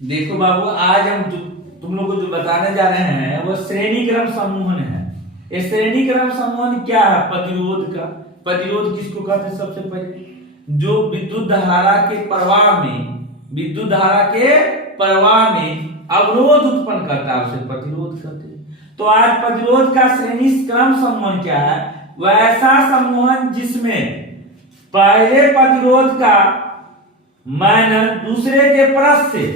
देखो बाबू, आज हम तुम लोग को जो बताने जा रहे हैं वो श्रेणी क्रम समूहन है। ये श्रेणी क्रम समूहन क्या है? प्रतिरोध का। प्रतिरोध किसको कहते हैं? सबसे पहले जो विद्युत धारा के प्रवाह में, विद्युत धारा के प्रवाह में अवरोध उत्पन्न करता है, उसे प्रतिरोध कहते हैं। तो आज प्रतिरोध का श्रेणी क्रम समूहन क्या है? वैसा समूहन जिसमें पहले प्रतिरोध का मान दूसरे के परस से,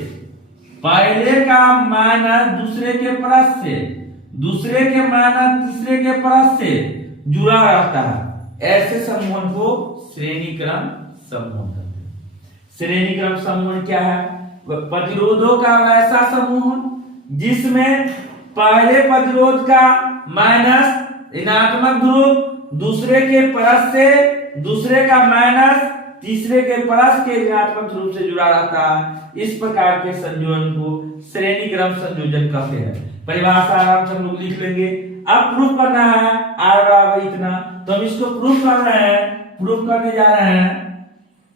पहले का मान दूसरे के परस से, दूसरे के मान तीसरे के परस से जुड़ा रहता है, ऐसे समूहन को श्रेणी क्रम समूहन कहते हैं। श्रेणी क्रम समूहन क्या है? प्रतिरोधों का वैसा समूहन जिसमें पहले प्रतिरोध का माइनस ऋणात्मक ध्रुव दूसरे के परस से, दूसरे का माइनस तीसरे के परस के ऋणात्मक ध्रुव से जुड़ा रहता है। इस प्रकार के संयोजन को श्रेणी क्रम संयोजन कहते हैं। परिभाषा आराम से हम लोग लिख लेंगे। अब प्रूफ करना है r बराबर इतना, तो हम इसको प्रूफ कर रहे हैं, प्रूफ करने जा रहे हैं।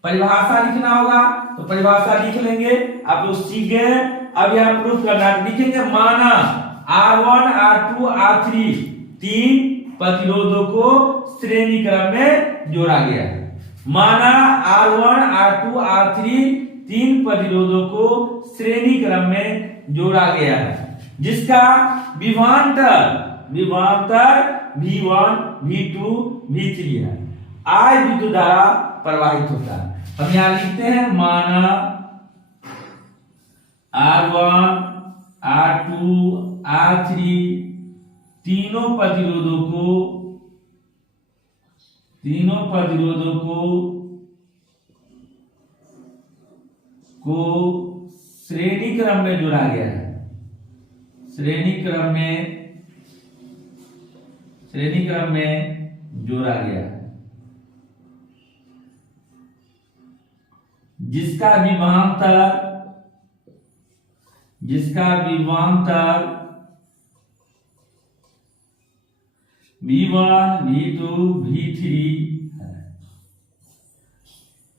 परिभाषा लिखना होगा तो परिभाषा लिख लेंगे, आप लोग सीख गए। अब यहाँ प्रूफ करना है, लिखेंगे माना R1 R2 R3 तीन प्रतिरोधों को श्रेणी क्रम में जोड़ा गया है। माना R1 R2 R3 तीन प्रतिरोधों को श्रेणी क्रम में जोड़ा गया है, जिसका विभवांतर V1 V2 V3 है। I विद्युत धारा प्रवाहित होता है। हम यहां लिखते हैं माना R1 R2 R3 तीनों प्रतिरोधों को श्रेणी क्रम में जोड़ा गया है। श्रेणी क्रम में जोड़ा गया है, जिसका विभवांतर V1 V2 V3 है।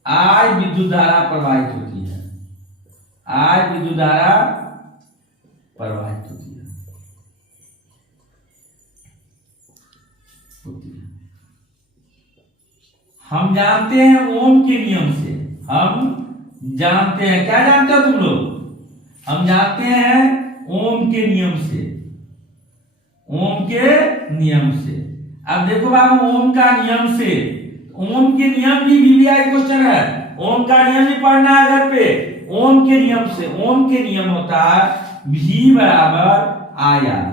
I विद्युत धारा प्रवाहित होती है, I विद्युत धारा प्रवाहित होती है। हम जानते हैं ओम के नियम से, हम जानते हैं, क्या जानते हो तुम लोग? हम जानते हैं ओम के नियम से, ओम के नियम से। अब देखो बाबू, ओम का नियम से, ओम के नियम भी VBI क्वेश्चन है, ओम का नियम भी पढ़ना है घर पे। ओम के नियम से, ओम के नियम होता है V बराबर IR।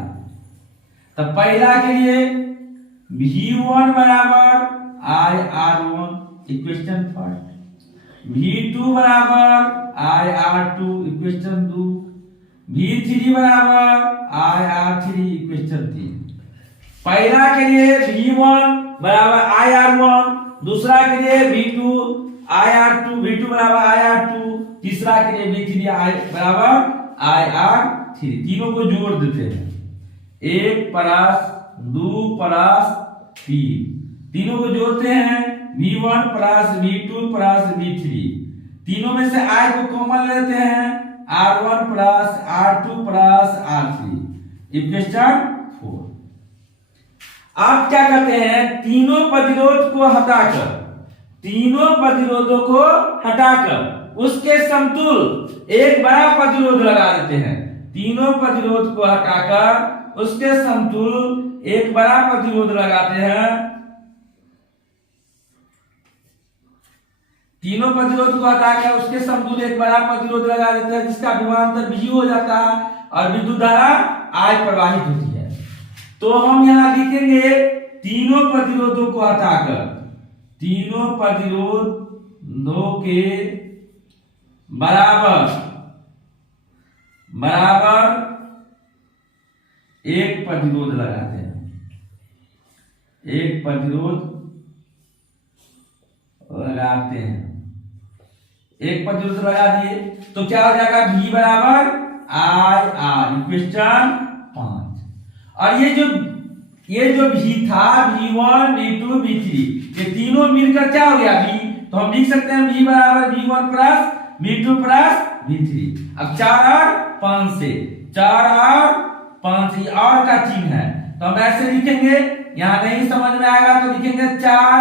तब पहला के लिए V1 बराबर IR1 इक्वेशन फर्स्ट, V2 बराबर IR2 इक्वेशन 2, V3 बराबर IR3 इक्वेशन 3। पहला के लिए V1 बराबर IR1, दूसरा के लिए V2 IR2, V2 बराबर IR2, तीसरा के लिए V3 बराबर IR3। तीनों को जोड़ देते हैं, 1 प्लस 2 प्लस 3, तीनों को जोड़ते हैं, V1 plus V2 plus V3। तीनों में से I को कॉमन लेते हैं, R1 plus R2 plus R3 equation 4। आप क्या करते हैं? तीनों प्रतिरोध को हटाकर, तीनों प्रतिरोधों को हटाकर उसके समतुल एक बड़ा प्रतिरोध लगा देते हैं। तीनों प्रतिरोध को हटाकर उसके समतुल एक बड़ा प्रतिरोध लगाते हैं। तीनों प्रतिरोध को हटाकर उसके समतुल एक बड़ा प्रतिरोध लगा देते हैं, जिसका विभवांतर V हो जाता है और विद्युत धारा I प्रवाहित होती है। तो हम यहां लिखेंगे तीनों प्रतिरोधों को हटाकर, तीनों प्रतिरोधों के बराबर एक प्रतिरोध लगाते हैं, एक प्रतिरोध लगाते हैं। एक प्रतिरोध लगा दिए तो क्या हो जाएगा? V बराबर IR इक्वेशन 5। और ये जो V था, V1 V2 V3, ये तीनों मिलकर क्या हो गया? V। तो हम लिख सकते हैं V बराबर V1 plus V2 plus V3। अब 4 और 5 से 4 और 5 ये और का चिन्ह है, तो हम ऐसे लिखेंगे, यहां नहीं समझ में आएगा तो लिखेंगे 4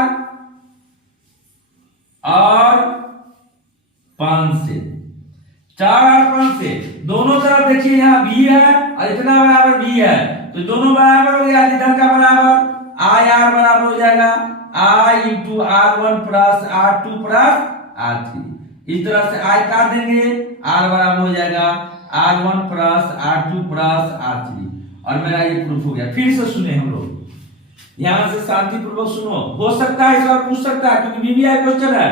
और 5 से, 4 और 5 से दोनों तरफ देखिए, यहाँ v है और इतना बराबर v है, तो दोनों बराबर हो गया, इधर का बराबर i r बराबर हो जाएगा i into r1 plus r2 plus r3। इस तरह से i काट देंगे, r बराबर हो जाएगा r1 plus r2 plus r3, और मेरा ये प्रूफ हो गया। फिर से सुने हम लोग, यहां से शांतिपूर्वक सुनो, हो सकता है इस बार पूछ सकता है क्योंकि बीबीआई क्वेश्चन है।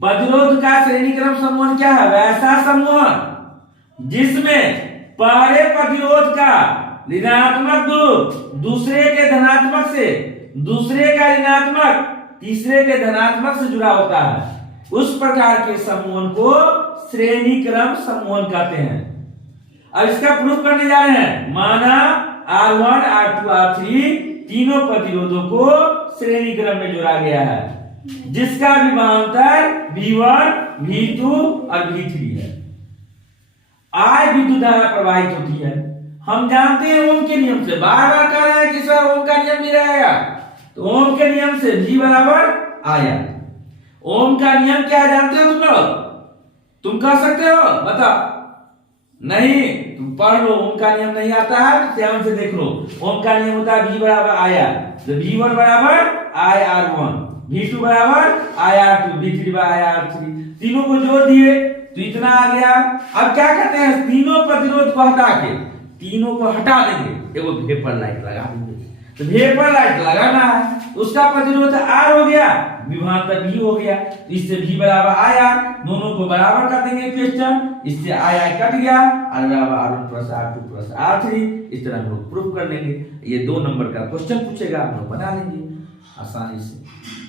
प्रतिरोध का श्रेणी क्रम समूहन क्या है? वैसा समूहन जिसमें पहले प्रतिरोध का ऋणात्मक ध्रुव दूसरे के धनात्मक से, दूसरे का ऋणात्मक तीसरे के धनात्मक से जुड़ा होता है, उस प्रकार के समूहन को श्रेणी क्रम समूहन कहते हैं। अब इसका प्रूफ करने जा रहे हैं। माना R1, R2, R3 तीनों प्रतिरोधों को श्रेणी क्रम में जोड़ा गया है, जिसका विभवांतर V1, V2 और V3 है। I विद्युत धारा प्रवाहित होती है, हम जानते हैं ओम के नियम से, बार बार कह रहे हैं कि सर ओम का नियम भी रहेगा, तो ओम के नियम से V बराबर आया। ओम का नियम क्या जानते हो तुम लोग? तुम कह सकते हो? बताओ। नहीं, तुम पढ़ लो, ओम का नियम नहीं आता है तो ध्यान से देख लो। ओम का नियम होता है V बराबर आया, तो V1 बराबर I R1, V2 बराबर I R2, V3 बराबर I R3, तीनों को जोड़ दिए तो इतना आ गया। अब क्या कहते हैं, तीनों प्रतिरोध को हटा के, तीनों को हटा देंगे, एगो वेपर लाइट लगा देंगे। तो वेपर लाइट लगाना है, उसका प्रतिरोध R हो गया, विभवांतर V हो गया, इससे V बराबर IR, दोनों को बराबर कर देंगे क्वेश्चन, इससे I कट गया, R बराबर R1 plus R2 plus R3। इस तरह हम लोग प्रूफ कर लेंगे। ये 2 नंबर का क्वेश्चन पूछेगा, हम लोग बना लेंगे आसानी से।